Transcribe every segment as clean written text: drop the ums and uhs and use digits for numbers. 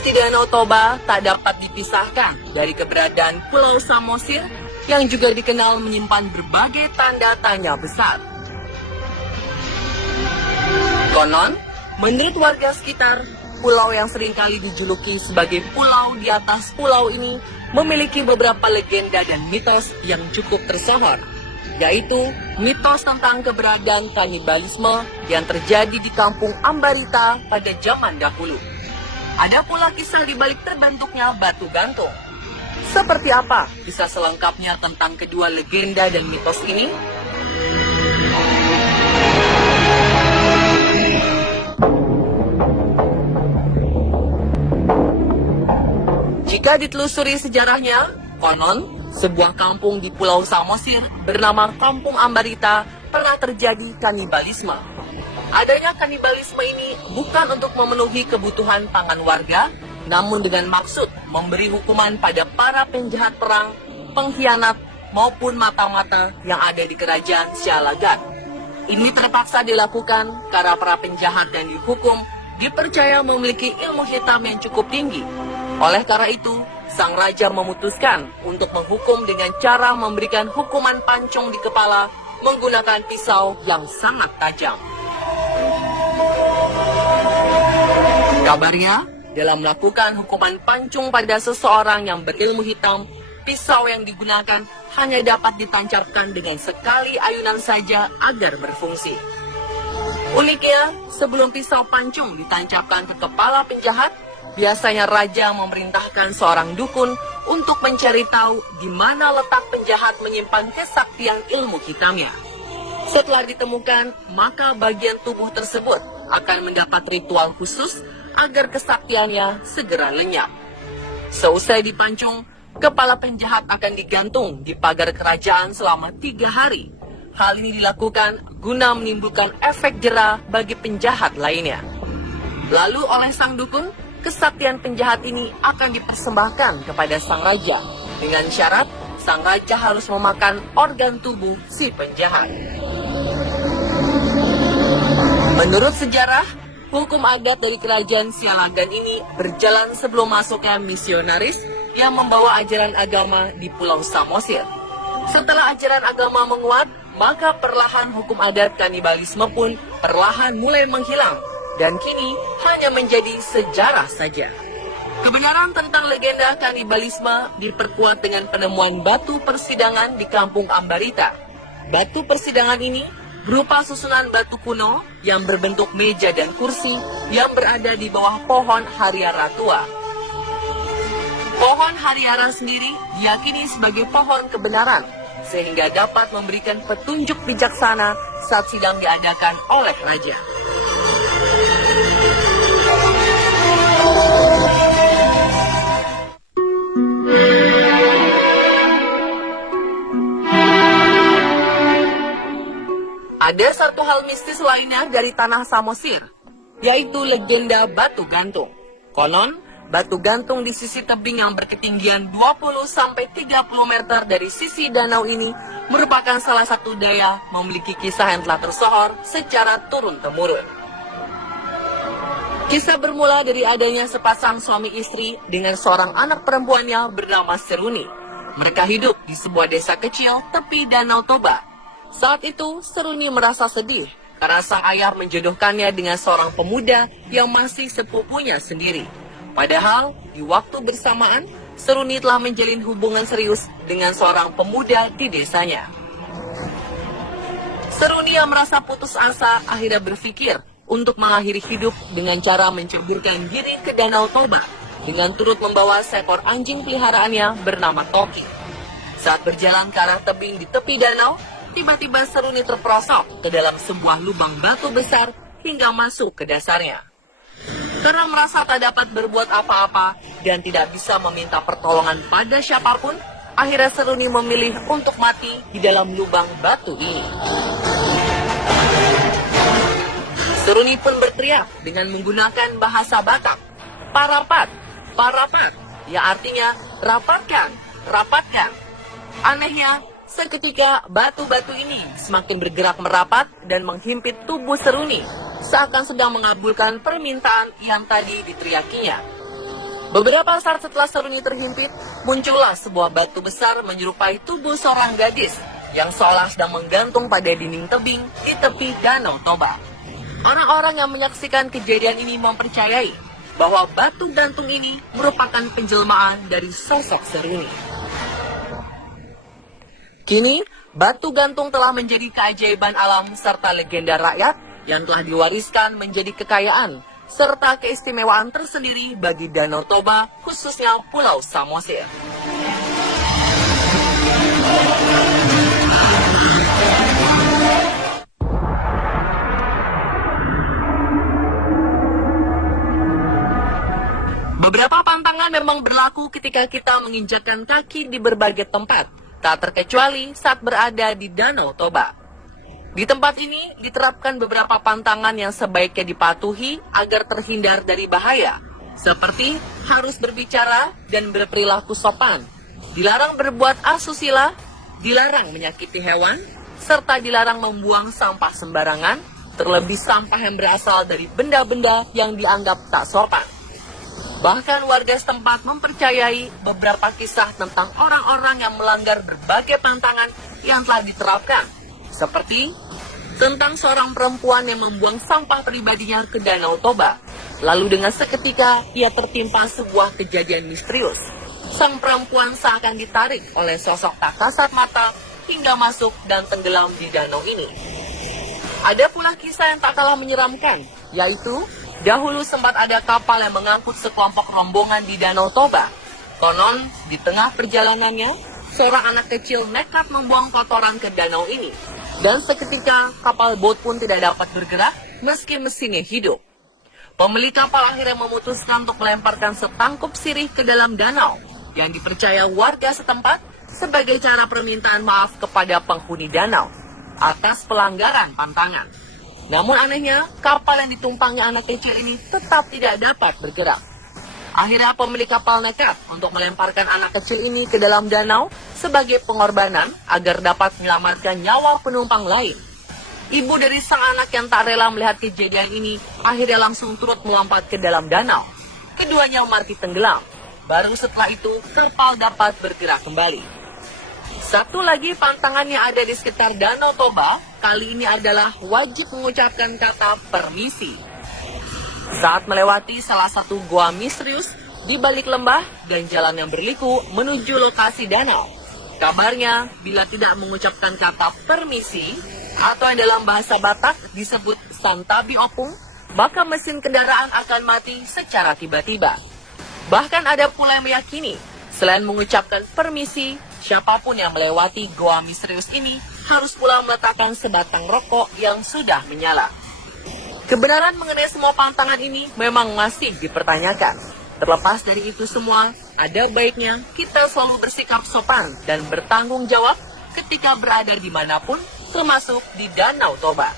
Mitos di Danau Toba tak dapat dipisahkan dari keberadaan Pulau Samosir yang juga dikenal menyimpan berbagai tanda tanya besar. Konon, menurut warga sekitar, pulau yang seringkali dijuluki sebagai pulau di atas pulau ini memiliki beberapa legenda dan mitos yang cukup tersohor, yaitu mitos tentang keberadaan kanibalisme yang terjadi di kampung Ambarita pada zaman dahulu. Ada pula kisah di balik terbentuknya batu gantung. Seperti apa kisah selengkapnya tentang kedua legenda dan mitos ini? Jika ditelusuri sejarahnya, konon sebuah kampung di Pulau Samosir bernama Kampung Ambarita pernah terjadi kanibalisme. Adanya kanibalisme ini bukan untuk memenuhi kebutuhan pangan warga, namun dengan maksud memberi hukuman pada para penjahat perang, pengkhianat, maupun mata-mata yang ada di kerajaan Sialagan. Ini terpaksa dilakukan karena para penjahat yang dihukum dipercaya memiliki ilmu hitam yang cukup tinggi. Oleh karena itu, sang raja memutuskan untuk menghukum dengan cara memberikan hukuman pancung di kepala menggunakan pisau yang sangat tajam. Kabarnya, dalam melakukan hukuman pancung pada seseorang yang berilmu hitam, pisau yang digunakan hanya dapat ditancapkan dengan sekali ayunan saja agar berfungsi. Uniknya, sebelum pisau pancung ditancapkan ke kepala penjahat, biasanya raja memerintahkan seorang dukun untuk mencari tahu di mana letak penjahat menyimpan kesaktian ilmu hitamnya. Setelah ditemukan, maka bagian tubuh tersebut akan mendapat ritual khusus agar kesaktiannya segera lenyap. Seusai dipancung, kepala penjahat akan digantung di pagar kerajaan selama 3 hari. Hal ini dilakukan guna menimbulkan efek jera bagi penjahat lainnya. Lalu oleh sang dukun, kesaktian penjahat ini akan dipersembahkan kepada sang raja dengan syarat sang raja harus memakan organ tubuh si penjahat. Menurut sejarah, hukum adat dari kerajaan Sialagan ini berjalan sebelum masuknya misionaris yang membawa ajaran agama di Pulau Samosir. Setelah ajaran agama menguat, maka perlahan hukum adat kanibalisme pun perlahan mulai menghilang dan kini hanya menjadi sejarah saja. Kebenaran tentang legenda kanibalisme diperkuat dengan penemuan batu persidangan di Kampung Ambarita. Batu persidangan ini berupa susunan batu kuno yang berbentuk meja dan kursi yang berada di bawah pohon hariara tua. Pohon hariara sendiri diyakini sebagai pohon kebenaran, sehingga dapat memberikan petunjuk bijaksana saat sidang diadakan oleh raja. Ada satu hal mistis lainnya dari tanah Samosir, yaitu legenda batu gantung. Konon, batu gantung di sisi tebing yang berketinggian 20-30 meter dari sisi danau ini merupakan salah satu daya memiliki kisah yang telah tersohor secara turun-temurun. Kisah bermula dari adanya sepasang suami istri dengan seorang anak perempuannya bernama Seruni. Mereka hidup di sebuah desa kecil tepi Danau Toba. Saat itu, Seruni merasa sedih karena sang ayah menjodohkannya dengan seorang pemuda yang masih sepupunya sendiri. Padahal, di waktu bersamaan, Seruni telah menjalin hubungan serius dengan seorang pemuda di desanya. Seruni yang merasa putus asa akhirnya berpikir untuk mengakhiri hidup dengan cara menceburkan diri ke Danau Toba dengan turut membawa seekor anjing peliharaannya bernama Toki. Saat berjalan ke arah tebing di tepi danau, tiba-tiba Seruni terperosok ke dalam sebuah lubang batu besar hingga masuk ke dasarnya. Karena merasa tak dapat berbuat apa-apa dan tidak bisa meminta pertolongan pada siapapun, akhirnya Seruni memilih untuk mati di dalam lubang batu ini. Seruni pun berteriak dengan menggunakan bahasa Batak, "Parapat, parapat," yang artinya rapatkan, rapatkan. Anehnya, seketika batu-batu ini semakin bergerak merapat dan menghimpit tubuh Seruni, seakan sedang mengabulkan permintaan yang tadi diteriakinya. Beberapa saat setelah seruni terhimpit, muncullah sebuah batu besar menyerupai tubuh seorang gadis yang seolah sedang menggantung pada dinding tebing di tepi Danau Toba. Orang-orang yang menyaksikan kejadian ini mempercayai bahwa batu gantung ini merupakan penjelmaan dari sosok Seruni. Kini, batu gantung telah menjadi keajaiban alam serta legenda rakyat yang telah diwariskan menjadi kekayaan serta keistimewaan tersendiri bagi Danau Toba, khususnya Pulau Samosir. Beberapa pantangan memang berlaku ketika kita menginjakkan kaki di berbagai tempat, tak terkecuali saat berada di Danau Toba. Di tempat ini diterapkan beberapa pantangan yang sebaiknya dipatuhi agar terhindar dari bahaya, seperti harus berbicara dan berperilaku sopan, dilarang berbuat asusila, dilarang menyakiti hewan, serta dilarang membuang sampah sembarangan, terlebih sampah yang berasal dari benda-benda yang dianggap tak sopan. Bahkan warga setempat mempercayai beberapa kisah tentang orang-orang yang melanggar berbagai pantangan yang telah diterapkan, seperti tentang seorang perempuan yang membuang sampah pribadinya ke Danau Toba. Lalu dengan seketika ia tertimpa sebuah kejadian misterius. Sang perempuan seakan ditarik oleh sosok tak kasat mata hingga masuk dan tenggelam di danau ini. Ada pula kisah yang tak kalah menyeramkan, yaitu dahulu sempat ada kapal yang mengangkut sekelompok rombongan di Danau Toba. Konon, di tengah perjalanannya, seorang anak kecil nekat membuang kotoran ke danau ini. Dan seketika kapal bot pun tidak dapat bergerak meski mesinnya hidup. Pemilik kapal akhirnya memutuskan untuk melemparkan setangkup sirih ke dalam danau yang dipercaya warga setempat sebagai cara permintaan maaf kepada penghuni danau atas pelanggaran pantangan. Namun anehnya, kapal yang ditumpangi anak kecil ini tetap tidak dapat bergerak. Akhirnya pemilik kapal nekat untuk melemparkan anak kecil ini ke dalam danau sebagai pengorbanan agar dapat menyelamatkan nyawa penumpang lain. Ibu dari sang anak yang tak rela melihat kejadian ini akhirnya langsung turut melompat ke dalam danau. Keduanya mati tenggelam. Baru setelah itu kapal dapat bergerak kembali. Satu lagi pantangan yang ada di sekitar Danau Toba kali ini adalah wajib mengucapkan kata permisi. Saat melewati salah satu goa misterius di balik lembah dan jalan yang berliku menuju lokasi danau. Kabarnya, bila tidak mengucapkan kata permisi, atau yang dalam bahasa Batak disebut santabi opung, maka mesin kendaraan akan mati secara tiba-tiba. Bahkan ada pula yang meyakini, selain mengucapkan permisi, siapapun yang melewati goa misterius ini harus pula meletakkan sebatang rokok yang sudah menyala. Kebenaran mengenai semua pantangan ini memang masih dipertanyakan. Terlepas dari itu semua, ada baiknya kita selalu bersikap sopan dan bertanggung jawab ketika berada dimanapun, termasuk di Danau Toba.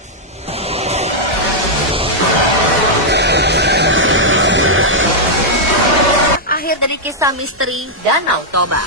Akhir dari kisah misteri Danau Toba.